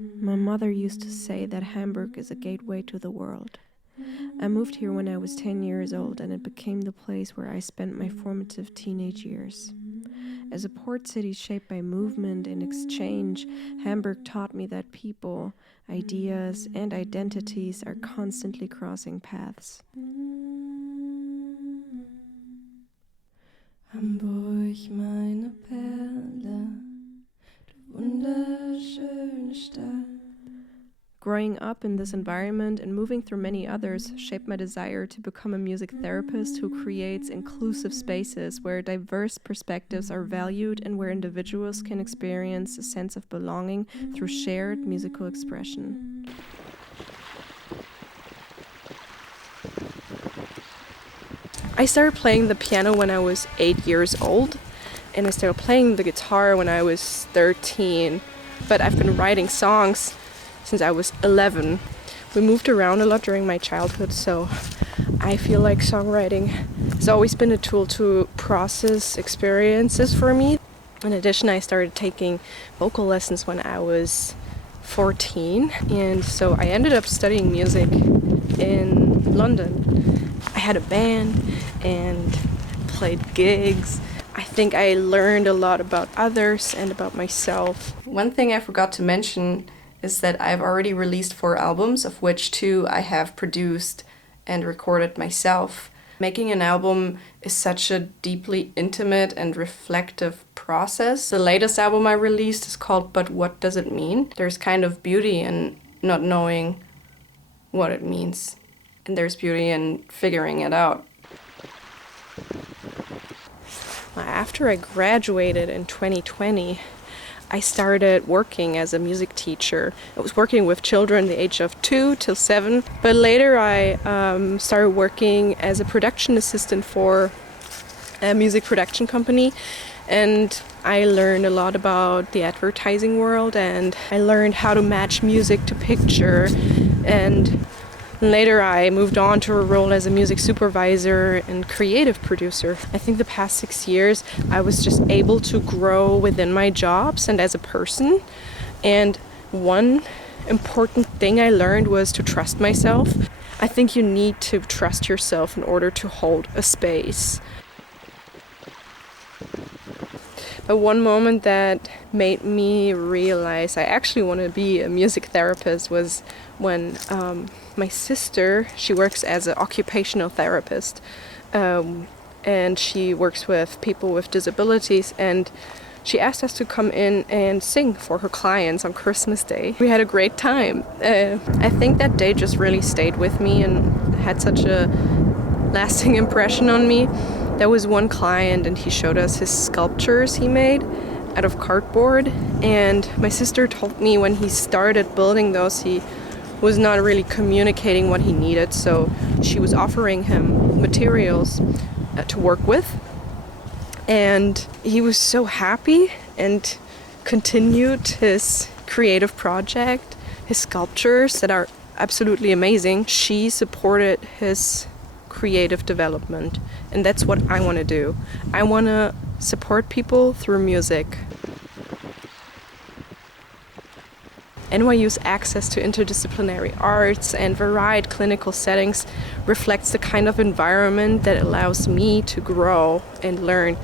My mother used to say that Hamburg is a gateway to the world. I moved here when I was 10 years old, and it became the place where I spent my formative teenage years. As a port city shaped by movement and exchange, Hamburg taught me that people, ideas, and identities are constantly crossing paths. Hamburg, meine Perle, du wunderschöne Stadt. Growing up in this environment and moving through many others shaped my desire to become a music therapist who creates inclusive spaces where diverse perspectives are valued and where individuals can experience a sense of belonging through shared musical expression. I started playing the piano when I was 8 years old, and I started playing the guitar when I was 13, but I've been writing songs since I was 11. We moved around a lot during my childhood, so I feel like songwriting has always been a tool to process experiences for me. In addition, I started taking vocal lessons when I was 14, and so I ended up studying music in London. I had a band and played gigs. I think I learned a lot about others and about myself. One thing I forgot to mention is that I've already released 4 albums, of which 2 I have produced and recorded myself. Making an album is such a deeply intimate and reflective process. The latest album I released is called But What Does It Mean? There's kind of beauty in not knowing what it means, and there's beauty in figuring it out. After I graduated in 2020, I started working as a music teacher. I was working with children the age of 2 till 7, but later I started working as a production assistant for a music production company, and I learned a lot about the advertising world, and I learned how to match music to picture, and later I moved on to a role as a music supervisor and creative producer. I think the past 6 years I was just able to grow within my jobs and as a person. And one important thing I learned was to trust myself. I think you need to trust yourself in order to hold a space. But one moment that made me realize I actually want to be a music therapist was when my sister, she works as an occupational therapist, and she works with people with disabilities, and she asked us to come in and sing for her clients on Christmas Day. We had a great time. I think that day just really stayed with me and had such a lasting impression on me. There was one client, and he showed us his sculptures he made out of cardboard, and my sister told me when he started building those, he was not really communicating what he needed, so she was offering him materials to work with, and he was so happy and continued his creative project, his sculptures that are absolutely amazing. She supported his creative development, and that's what I want to do. I want to support people through music. NYU's access to interdisciplinary arts and varied clinical settings reflects the kind of environment that allows me to grow and learn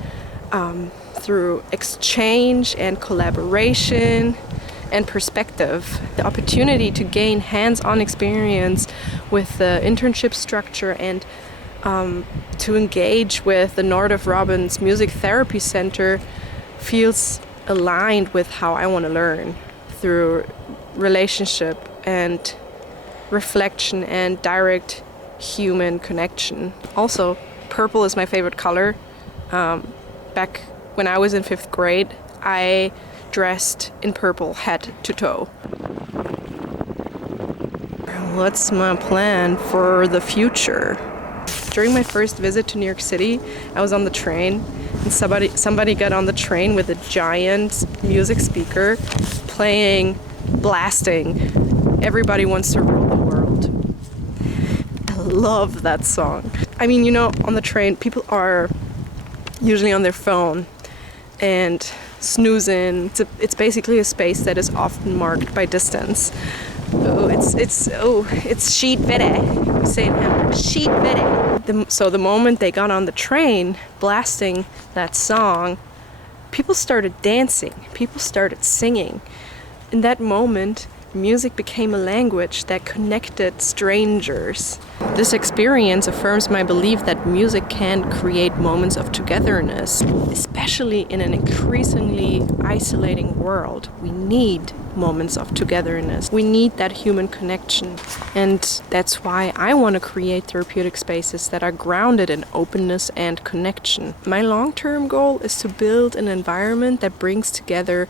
through exchange and collaboration and perspective. The opportunity to gain hands-on experience with the internship structure and to engage with the Northrop Robbins Music Therapy Center feels aligned with how I want to learn through relationship and reflection and direct human connection. Also, purple is my favorite color. Back when I was in 5th grade, I dressed in purple head to toe. What's my plan for the future? During my first visit to New York City, I was on the train, and somebody got on the train with a giant music speaker blasting Everybody Wants to Rule the World. I love that song. I mean, on the train, people are usually on their phone, and snoozing. It's basically a space that is often marked by distance. It's sheet vedde. We say in Hamburg, sheet vedde. So the moment they got on the train, blasting that song, people started dancing, people started singing. In that moment, music became a language that connected strangers. This experience affirms my belief that music can create moments of togetherness, especially in an increasingly isolating world. We need moments of togetherness. We need that human connection. And that's why I want to create therapeutic spaces that are grounded in openness and connection. My long-term goal is to build an environment that brings together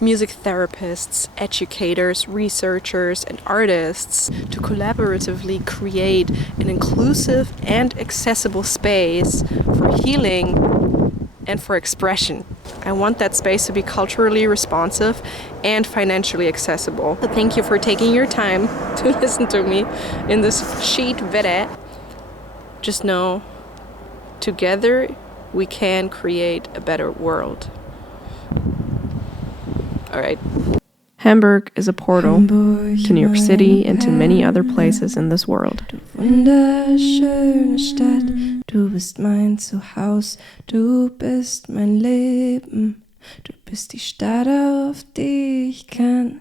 music therapists, educators, researchers, and artists to collaboratively create an inclusive and accessible space for healing and for expression. I want that space to be culturally responsive and financially accessible. So thank you for taking your time to listen to me in this sheet vedde. Just know, together we can create a better world. All right. Hamburg is a portal to New York City and to many other places in this world. Du wunderschöne Stadt, du bist mein Zuhause, du bist mein Leben, du bist die Stadt, auf die ich kann